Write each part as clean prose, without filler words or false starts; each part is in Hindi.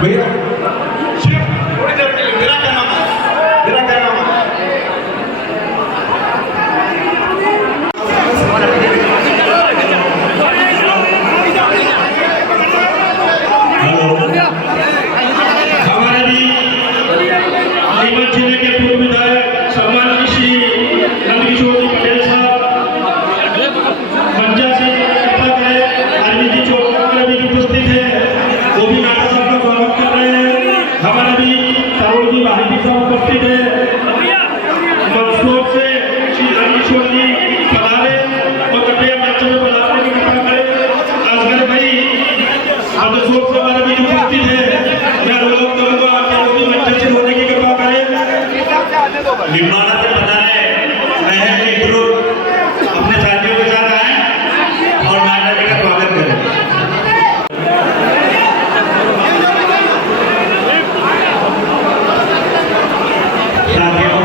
भैया थोड़ी देर के लिए मेरा क्या नाम है, मेरा क्या नाम है। हमारे भी नीमच जिले के पूर्व विधायक सम्मानित श्री नंदकिशोर जी पटेल साहब मंचा से कृपा करें, अरविंद जी चौधरी भी उपस्थित है, वो भी नाटा साहब का स्वागत कर रहे हैं। हमारे भी तरुण जी भाई साहब उपस्थित है, मंदसौर से श्री नंदकिशोर जी पधारे और कृपया मंच में पधारने की कृपा करें। असगर भाई मंदसौर से हमारे भी उपस्थित है, मैं लोग करूंगा आप भी मंच से होने की कृपा करें। निर्माण से पधारे महल के ग्रुप अपने साथियों के साथ आए और नाटक का स्वागत करें। साथियों,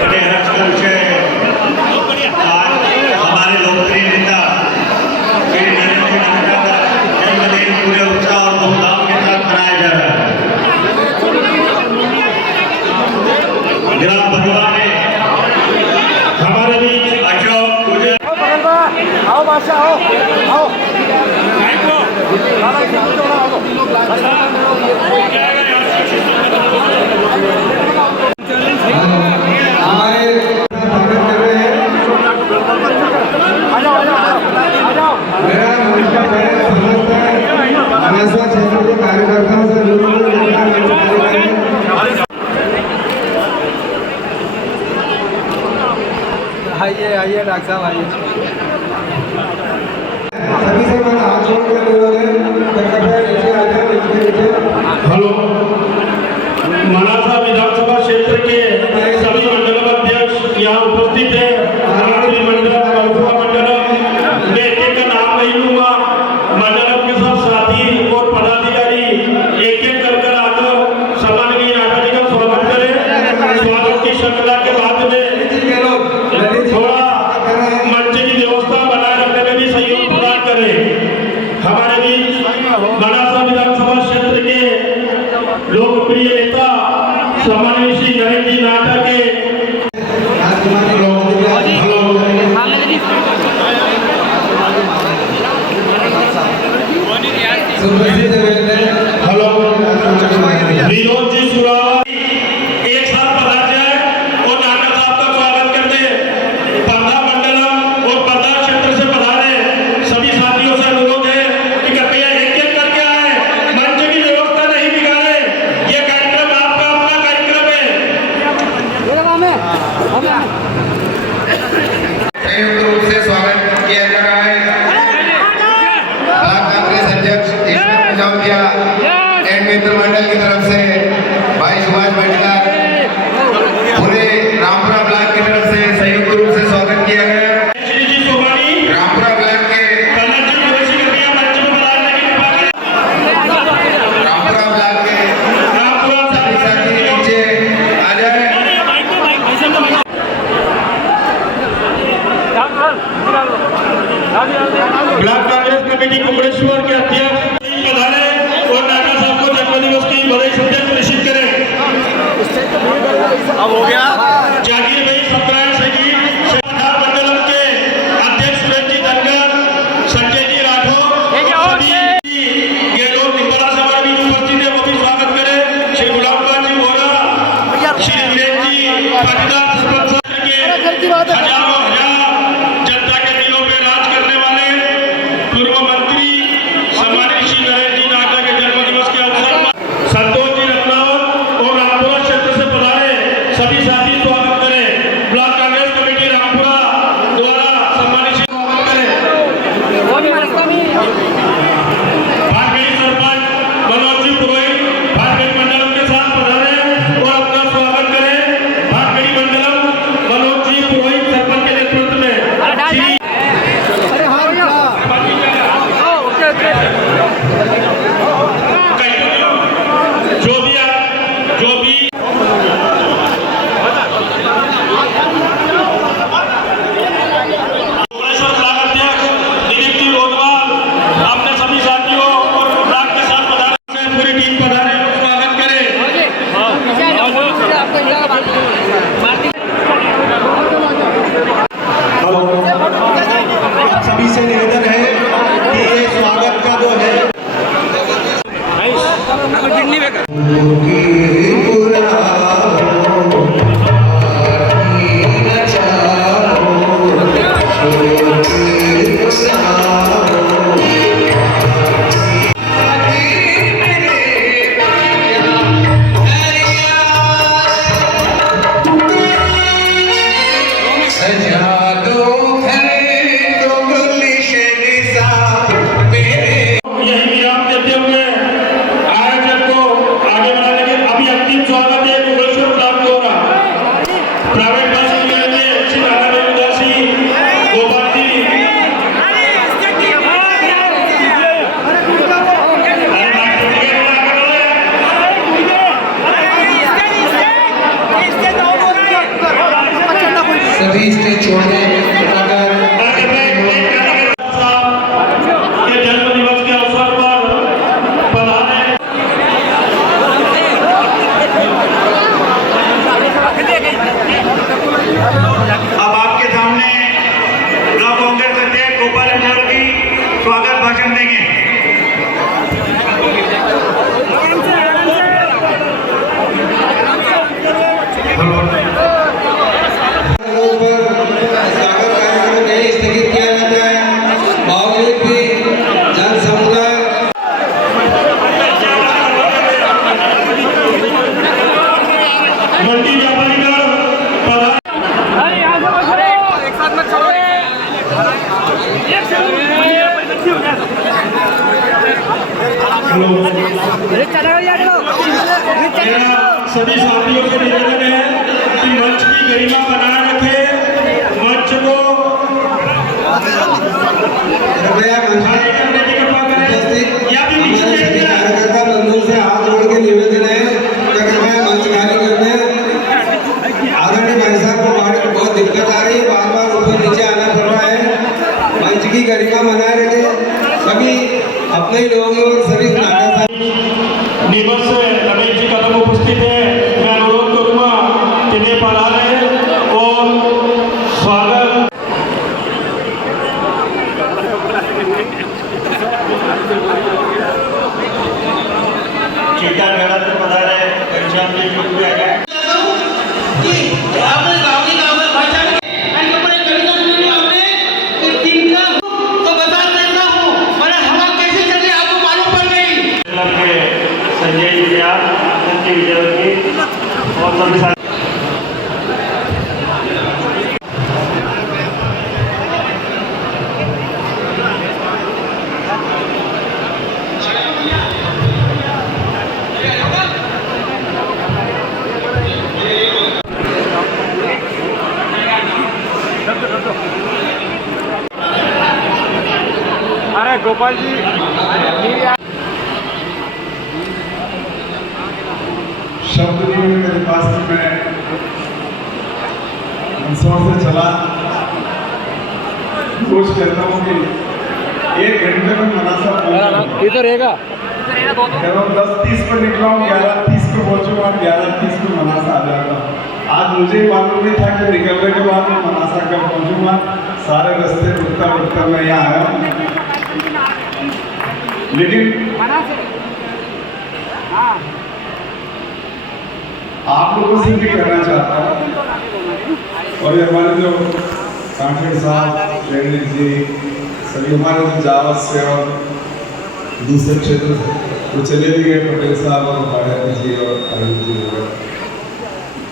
बड़े हर्ष का विषय आज हमारे लोकप्रिय नेता श्री नरेंद्र जी नड्डा का जन्मदिन पूरे उत्साह और धूमधाम के साथ मनाया जा रहा है। ग्राम भगवा में हमारे बीच अशोक आओ बादशाह आओ हमारे स्वागत कर रहे हैं। मेरा नमस्कार करें समस्त अमेसवा क्षेत्र के कार्यकर्ताओं से आइए डॉक्टर साहब आइए। सभी से मेरा हाथ जोड़ कर अनुरोध है, कृपया नीचे आ जाए, नीचे हेलो, मनासा विधानसभा क्षेत्र के सभी मंडल अध्यक्ष यहाँ उपस्थित है। हमारे मंडल कल्पना मंडल में एक एक का नाम नहीं लूंगा, मंडल के सब साथी और पदाधिकारी एक एक कर आकर सम्माननीय नाटा जी का स्वागत करें। स्वागत की श्रृंखला के बाद में थोड़ा मंच की व्यवस्था बनाए रखने में भी सहयोग प्रदान करें। हमारे बीच मनासा विधानसभा क्षेत्र के लोकप्रिय नेता सम्माननीय श्री नरेंद्र जी नाटा के हेलो विनोद जी सुरावारी एक साथ पधार जाए और नाटा साहब का स्वागत करते हैं। पर्दा मंडलम और पर्दा क्षेत्र से पधारे सभी साथियों से अनुरोध है कि कृपया एक एक करके आए, मंच की व्यवस्था नहीं बिगाड़े। ये कार्यक्रम आपका अपना कार्यक्रम है। संयुक्त रूप से स्वागत किया जा रहा है। ब्लॉक कांग्रेस अध्यक्ष ईश्वर पंजाबिया एंड मित्र मंडल की तरफ से भाई सुभाष भटकर, पूरे रामपुरा ब्लॉक की तरफ से संयुक्त रूप से स्वागत किया गया। श्री जी सोमानी रामपुरा ब्लॉक के कन्नड़ जी प्रवेश कृपया मंच में पधारने की कृपा करें। रामपुरा ब्लॉक के रामपुरा सभी साथी नीचे आ जाए। ब्लॉक कांग्रेस कमेटी कुमड़ेश्वर के अध्यक्ष पधारे और नाटा साहब को जन्मदिवस की बधाई संदेश प्रेषित करें। यही विराम देते हुए आयोजक को आगे बढ़ाने के अभी अंतिम स्वागत है भुवनेश्वर प्राप्त हो रहा प्राइवेट बस के लिए श्री नारायण उदासी गोपाल जी सभी स्टेज छोड़ने के जन्म दिवस के अवसर पर पधारे अब आपके सामने ब्लॉक कांग्रेस अध्यक्ष गोपाल जी स्वागत भाषण देंगे। स्वागत कार्यक्रम यही स्थगित किया जाता है। बावजूद भी जन समुदाय मंडी व्यापारी का पधारे एक साथ मत चलो सभी साथियों से निवेदन है कि मंच की गरिमा बनाए रखे मंच को कृपया खाली करने की कृपा करें या फिर हमारे पीछे सभी कार्यकर्ता बंधुओं से हाथ जोड़ के निवेदन है कि कृपया मंच खाली कर दें। आदरणीय भाई साहब को बहुत दिक्कत आ रही है, बार बार ऊपर नीचे आना पड़ रहा है। मंच की गरिमा बनाए रखें। सभी अपने ही लोग हैं और सभी नाटक निवास रमेश जी कदम उपस्थित है मैं अनुरोध करूंगा इन्हें पधारे और स्वागत चीता मेला से पधारे घनश्याम जी ग्रुप में आ गए। आपने गाँवी गाँव भाषा में आणि कपडे कविता सुनली आपने तिनका तो बता देता हूँ मैंने हवा कैसे चल रही आपको मालूम पड़ गई। क्लब के संजय जी सत्य विजयवर्गी और सभी साथी अरे गोपाल जी शब्द नहीं है मेरे पास कि मैं मंदसौर से चला कोशिश करता हूँ कि 1 घंटे में मनासा पहुँचूं। इधर रहेगा जब हम 10:30 पर निकला हूँ 11:30 पर पहुँचूंगा 11:30 पर मनासा आ जाएगा। आज मुझे ही मालूम नहीं था कि निकलने के बाद मैं मनासा कब पहुँचूंगा। सारे रास्ते रुकता रुकता मैं यहाँ आया हूँ, लेकिन आप लोगों से भी करना चाहता हूँ। और ये हमारे जो कांठेड़ साहब जैनिक जी सभी हमारे जो जावत से और दूसरे क्षेत्र से वो चले भी गए, पटेल साहब और भाड़े जी और अरविंद जी वगैरह।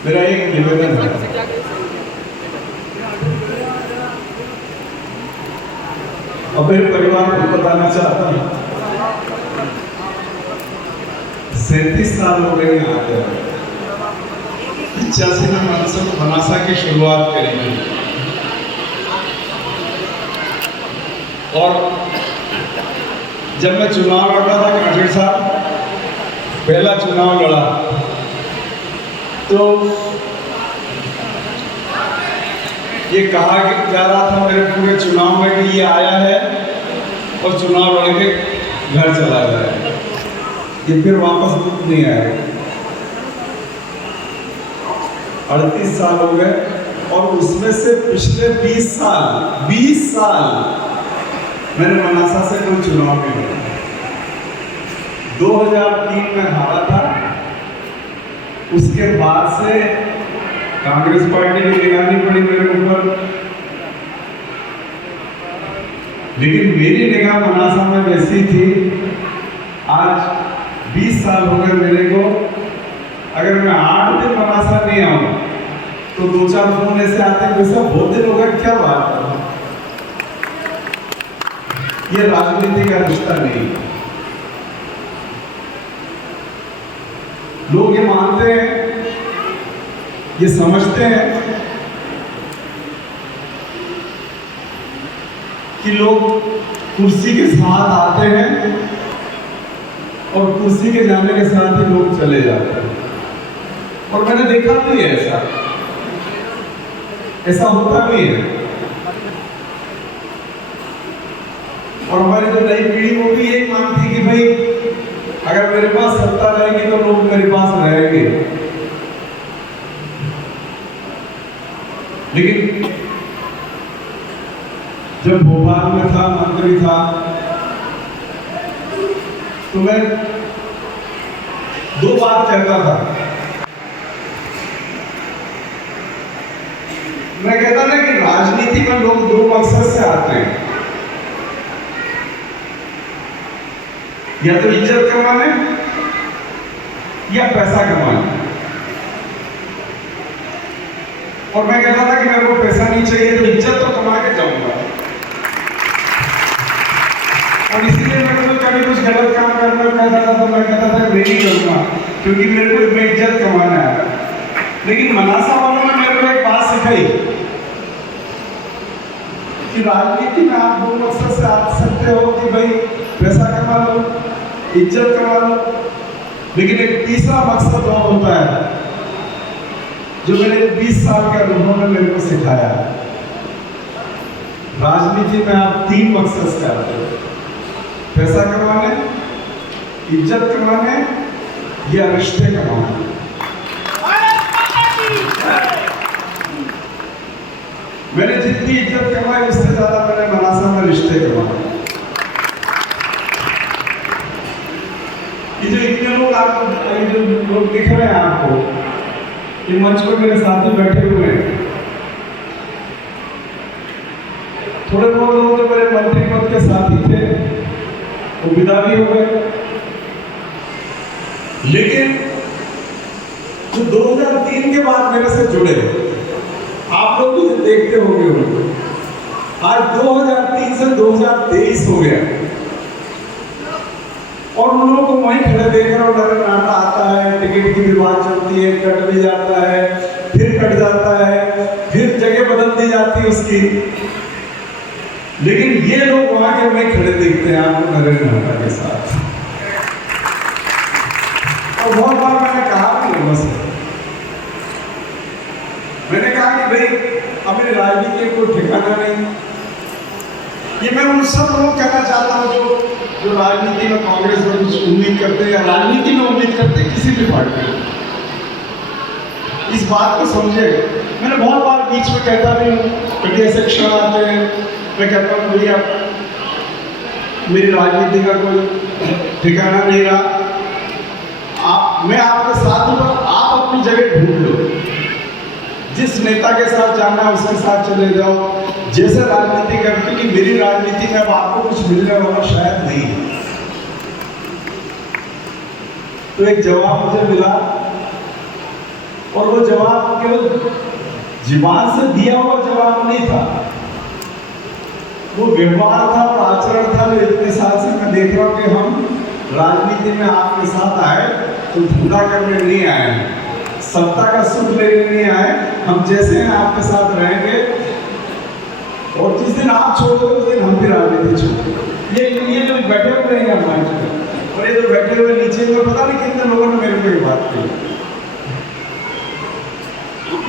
मेरा एक निवेदन है, और मेरे परिवार को बताना चाहता हूँ 37 साल हो गए यहाँ आते हुए। 85 में मनासा की शुरुआत करी और जब मैं चुनाव लड़ रहा था कांठेड़ साहब, पहला चुनाव लड़ा तो ये कहा जा रहा था मेरे पूरे चुनाव में कि ये आया है और चुनाव लड़ के घर चला जाए, ये फिर वापस नहीं आएगा। 38 साल हो गए और उसमें से पिछले 20 साल मैंने मनासा से कोई चुनाव नहीं लड़ा। 2003 में हारा था। उसके बाद से कांग्रेस पार्टी की निगरानी पड़ी मेरे ऊपर, लेकिन मेरी निगाह मनासा में वैसी थी। आज 20 साल हो गए मेरे को, अगर मैं 8 दिन मनासा नहीं आऊं तो 2-4 फोन ऐसे आते हैं, वैसा बहुत दिन हो गए, क्या बात है। ये राजनीति का रिश्ता नहीं। लोग ये मानते हैं, ये समझते हैं कि लोग कुर्सी के साथ आते हैं और कुर्सी के जाने के साथ ही लोग चले जाते हैं। और मैंने देखा भी है ऐसा होता भी है। और हमारी जो नई पीढ़ी वो भी यही मानती है कि भाई अगर मेरे पास सत्ता रहेगी तो लोग मेरे पास रहेंगे। लेकिन जब भोपाल में था, मंत्री था, तो मैं 2 बात कहता था। मैं कहता था कि राजनीति में लोग 2 मकसद से आते हैं, या तो इज्जत कमाने या पैसा कमाने। और मैं कहता था कि मेरे को पैसा नहीं चाहिए, तो इज्जत तो कमा के जाऊंगा। और इसीलिए मैं तो कभी कुछ गलत काम करना कहता था तो मैं कहता था मैं नहीं करूंगा, क्योंकि मेरे को इज्जत कमाना है। लेकिन मनासा वालों ने मेरे को एक बात सिखाई कि राजनीति में आप 2 मकसद से आ सकते हो कि भाई पैसा कमा लो, इज्जत कमा लो, लेकिन एक तीसरा मकसद और होता है जो मेरे 20 साल के अनुभव ने मेरे को सिखाया। राजनीति में आप 3 मकसद से आते हो, पैसा कमाने, इज्जत कमाने या रिश्ते कमाने। मैंने जितनी इज्जत कमाई उससे ज्यादा मैंने मनासा में रिश्ते कमाए। ये जो इतने लोग आपको, जो लोग दिख रहे हैं आपको, ये मंच पर मेरे साथी बैठे हुए हैं। थोड़े बहुत लोग जो मेरे मंत्री पद के साथी थे वो विदा भी हो गए, लेकिन जो 2003 के बाद मेरे से जुड़े, आप लोग भी देखते होंगे उनको। आज 2003 से 2023 हो गया और उन लोगों को वहीं खड़े देख रहे हो, डर नाटा आता है, टिकट की भी बात चलती है, कट भी जाता है, फिर कट जाता है, फिर जगह बदल दी जाती है उसकी। लेकिन ये लोग वहां के वहीं खड़े देखते हैं आपको नरेंद्र नाटा के साथ। और बहुत बार मैंने कहा भी लोगों से, मैंने कहा कि भाई अपनी राजनीति में कोई ठिकाना नहीं। ये मैं उन सब लोगों को कहना चाहता हूँ जो राजनीति में कांग्रेस में कुछ उम्मीद करते हैं या राजनीति में उम्मीद करते हैं किसी भी पार्टी में, इस बात को समझे। मैंने बहुत बार बीच में कहता भी हूँ, कभी ऐसे क्षण आते हैं मैं कहता हूँ भैया मेरी राजनीति का कोई ठिकाना नहीं रहा। मैं आपके साथ हूँ, पर आप अपनी जगह ढूंढ लो। जिस नेता के साथ जाना है उसके साथ चले जाओ, जैसे राजनीति करते कि मेरी राजनीति में अब आपको कुछ मिलने वाला शायद नहीं है। तो एक जवाब मुझे मिला और वो जवाब केवल जुबान से दिया हुआ जवाब नहीं था, वो व्यवहार था और आचरण था। जो इतने साल से मैं देख रहा हूँ कि हम राजनीति में आपके साथ आए तो धंधा करने नहीं आए, सत्ता का सुख लेने नहीं आए। हम जैसे हैं आपके साथ रहेंगे और जिस दिन आप छोड़ोगे उस दिन हम भी राजनीति छोड़ेंगे। ये जो बैठे हुए हैं हमारे, और ये जो बैठे हुए नीचे में पता नहीं कितने लोगों ने मेरे को ये बात कही।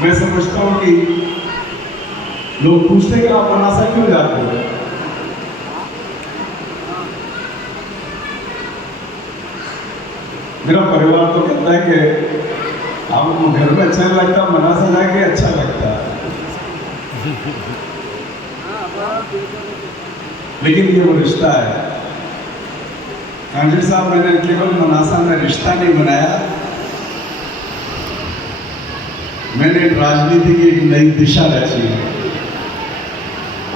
मैं समझता हूँ कि लोग पूछते हैं कि आप मनासा क्यों जाते हो। मेरा परिवार तो कहता है कि आपको घर में अच्छा लगता, मनासा जाके अच्छा लगता है। लेकिन ये वो रिश्ता है कांजी साहब, मैंने केवल मनासा में रिश्ता नहीं बनाया, मैंने राजनीति की एक नई दिशा रची है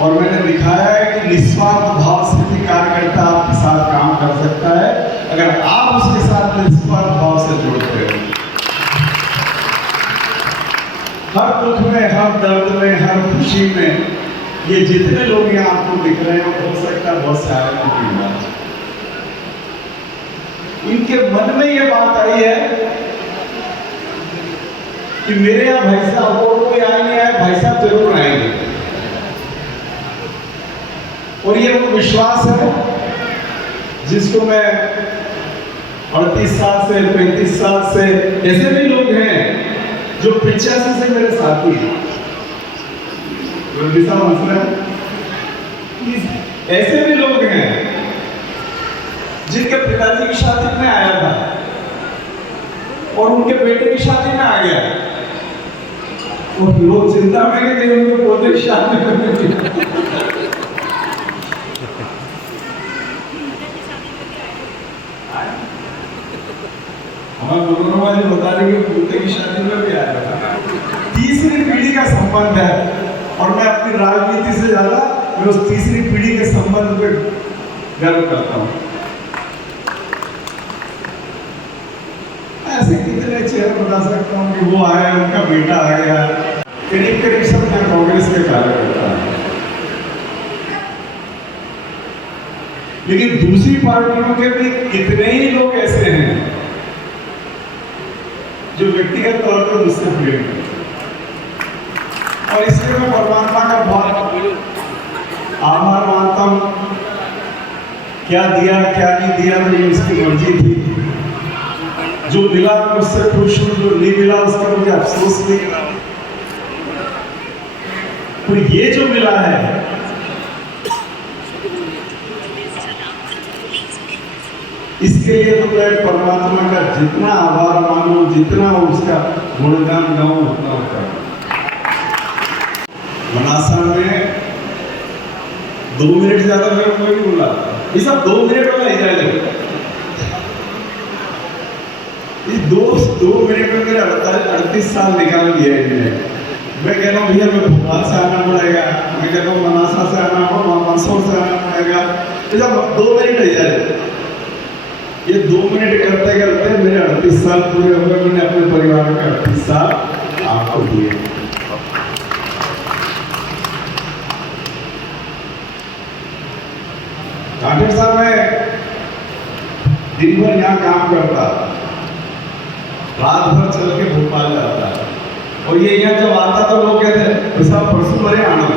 और मैंने दिखाया है कि निस्वार्थ भाव से भी कार्यकर्ता आपके साथ काम कर सकता है अगर आप उसके साथ निस्वार्थ भाव से जुड़ते हो। हर दुख में, हर दर्द में, हर खुशी में ये जितने लोग यहाँ आपको दिख रहे हैं, हो सकता है बहुत सारे की बात, इनके मन में ये बात आई है कि मेरे यहाँ भाई साहब और कोई आए नहीं आए, भाई साहब जरूर आएंगे। और ये वो विश्वास है जिसको मैं 38 साल से, 35 साल से, ऐसे भी लोग हैं जो 85 से मेरे साथी हैं, ऐसे भी लोग हैं जिनके पिताजी की शादी में आया था और उनके बेटे की शादी में आ गया और लोग चिंता में कि उनके पोते की शादी में हमारे मनोरमा जी बता रहे कि पोते की शादी में भी आया था। तीसरी पीढ़ी का संबंध है और मैं अपनी राजनीति से ज्यादा मैं उस तीसरी पीढ़ी के संबंध पे गर्व करता हूँ। ऐसे कितने चेहरे बता सकता हूँ कि वो आया, उनका बेटा आ गया, करीब करीब सब मैं कांग्रेस के कार्यकर्ता है। लेकिन दूसरी पार्टियों के भी कितने ही लोग ऐसे हैं जो व्यक्तिगत तौर पर मुझसे प्रेम करते हैं और इसलिए मैं परमात्मा का बहुत आभार मानता हूँ। क्या दिया क्या नहीं दिया तो ये उसकी मर्जी थी, जो मिला उससे खुश हूँ, जो नहीं मिला उसका मुझे अफसोस नहीं। पर ये जो मिला है इसके लिए तो मैं परमात्मा का जितना आभार मानूं, जितना उसका गुणगान गाऊं उतना होता है। मनासा में 2 मिनट ज्यादा मेरे को नहीं बोला, ये सब 2 मिनट वाला इधर है। इस 2 मिनट में मेरे 38 साल निकाल दिया इन्होंने। मैं कह रहा हूँ भैया मैं भोपाल से आना पड़ेगा, मैं कह रहा हूँ मनासा से आना होगा, मंदसौर से आना पड़ेगा, ये सब 2 मिनट इधर है। ये 2 मिनट करते करते मेरे 38 साल पूरे हो गए। मैंने अपने परिवार के 38 साल आपको दिए। कांठे साहब मैं दिन भर यहाँ काम करता, रात भर चल के भोपाल जाता और ये यहाँ जब आता तो लोग कहते साहब परसों भरे आना।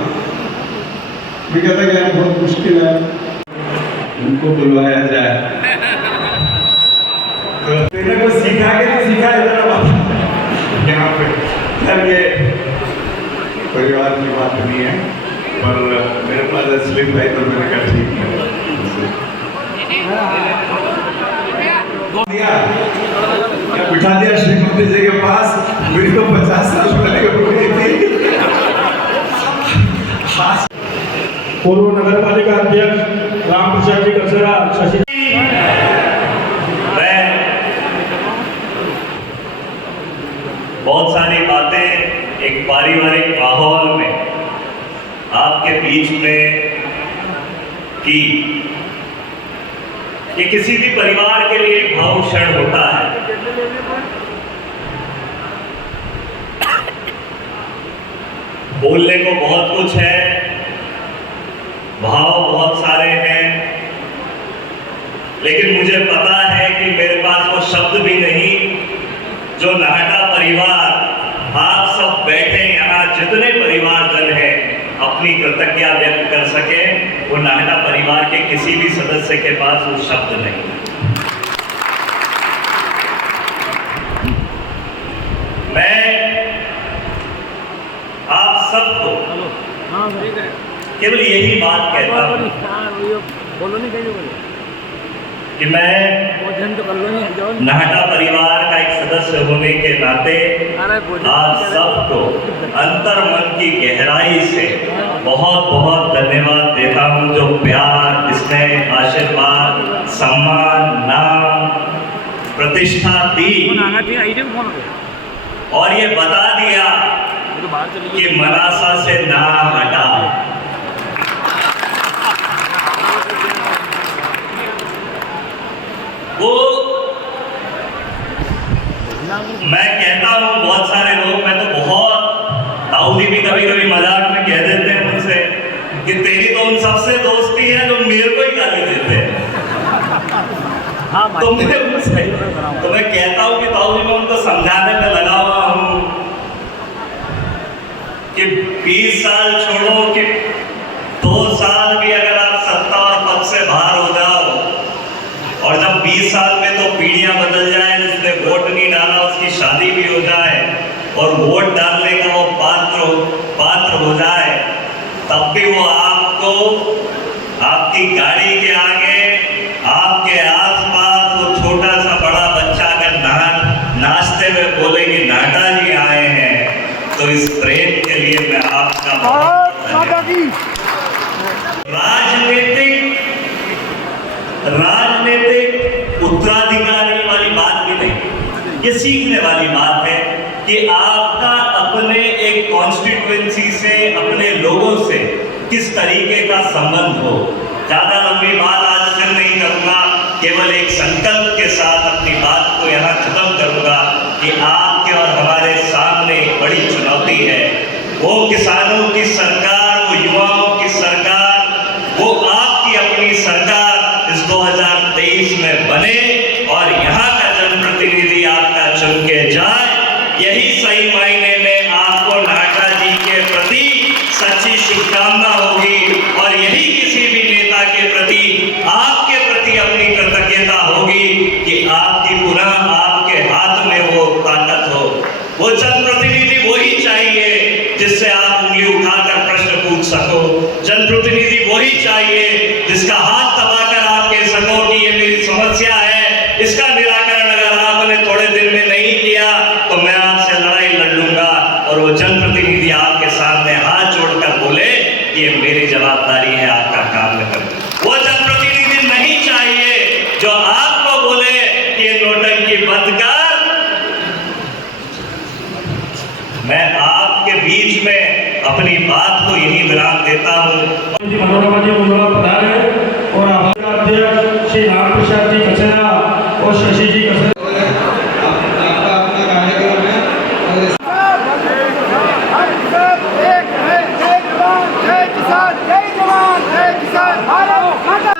मैं कहता कि यार बहुत मुश्किल है, उनको बुलवाया जाए। तो मैंने को सीखा के नहीं सीखा इधर यहाँ पे। खैर ये परिवार की बात नहीं है, पर मेरे पास स्लिप है तो मैंने कहा ठीक है। बिठा दिया श्रीमती जी के पास, मेरी तो 50 साल पहले हो गई थी। पूर्व नगर पालिका अध्यक्ष राम प्रसाद जी कसरा, शशि बहुत सारी बातें एक पारिवारिक माहौल में आपके बीच में की। ये किसी भी परिवार के लिए एक भावुक क्षण होता है। बोलने को बहुत कुछ है, भाव बहुत सारे हैं, लेकिन मुझे पता है कि मेरे पास वो शब्द भी नहीं जो नाहटा परिवार, आप सब बैठे यहाँ जितने परिवारजन हैं, अपनी कृतज्ञता व्यक्त कर सके। वो नाहटा परिवार के किसी भी सदस्य के पास वो शब्द नहीं। मैं आप सबको केवल यही बात कहता हूँ कि मैं नाहटा परिवार का एक सदस्य होने के नाते आप सबको अंतर मन की गहराई से बहुत बहुत धन्यवाद देता हूं, जो प्यार, स्नेह, आशीर्वाद, सम्मान, नाम, प्रतिष्ठा दी और ये बता दिया कि मनासा से ना हटा। वो मैं कहता हूं, बहुत सारे लोग, मैं तो बहुत दाऊदी भी कभी कभी मजाक में कह देते हैं मुझसे कि तेरी तो उन सबसे दोस्ती है जो मेरे को ही गाली देते हैं। तो मैं कहता हूं कि ताऊ जी, मैं उनको समझाने में लगा हुआ हूं कि 20 साल छोड़ो कि 2 साल भी अगर आप सत्ता और पद से बाहर हो जाओ और जब 20 साल में तो पीढ़ियां बदल जाए, जिसने वोट नहीं डाला उसकी शादी भी हो जाए और वोट डालने का वो पात्र हो जाए, तब भी वो आपको आपकी गाड़ी के आगे, आपके आसपास वो छोटा सा बड़ा बच्चा अगर नाचते हुए बोले कि नाटा जी आए हैं, तो इस प्रेम के लिए मैं आपका राजनीतिक उत्तराधिकारी वाली बात भी नहीं, ये सीखने वाली बात है कि आपका अपने एक कॉन्स्टिट्यूएंसी से, अपने लोगों से किस तरीके का संबंध हो। ज्यादा लंबी बात आज फिर नहीं करूंगा, केवल एक संकल्प के साथ अपनी बात को यहाँ खत्म करूंगा कि आपके और हमारे सामने एक बड़ी चुनौती है। वो किसानों की सरकार, वो युवाओं की सरकार, वो आपकी अपनी सरकार इस 2023 में बने और यहाँ का जनप्रतिनिधि आपका चुन के जाए। यही सही मायने में आपको नाटा जी के प्रति सच्ची शुभकामना होगी और यही किसी भी नेता के प्रति, आपके प्रति अपनी कृतज्ञता होगी कि आपकी पुनः आपके हाथ में वो ताकत हो। वो जनप्रतिनिधि वही चाहिए जिससे आप उंगली उठाकर प्रश्न पूछ सको। जनप्रतिनिधि वही चाहिए जिसका हाथ दबाकर आप कह सको कि ये मेरी समस्या है, इसका निराकरण अगर आपने थोड़े दिन में नहीं किया तो मैं आपसे लड़ाई लड़ लूंगा। और वो जनप्रतिनिधि आपके सामने हाथ जोड़कर बोले कि ये मेरी जवाबदारी है आपका काम कर। वो जनप्रतिनिधि नहीं चाहिए जो आपको बोले कि ये नोटंकी बंद कर। मैं आपके बीच में अपनी बात को यही विराम देता हूँ। मनोरमा जी मुंडवा प्रधान है और हमारे अध्यक्ष श्री राम प्रसाद जी कचरा और शशि जी कचरा जय जवान जय किसान भारत माता।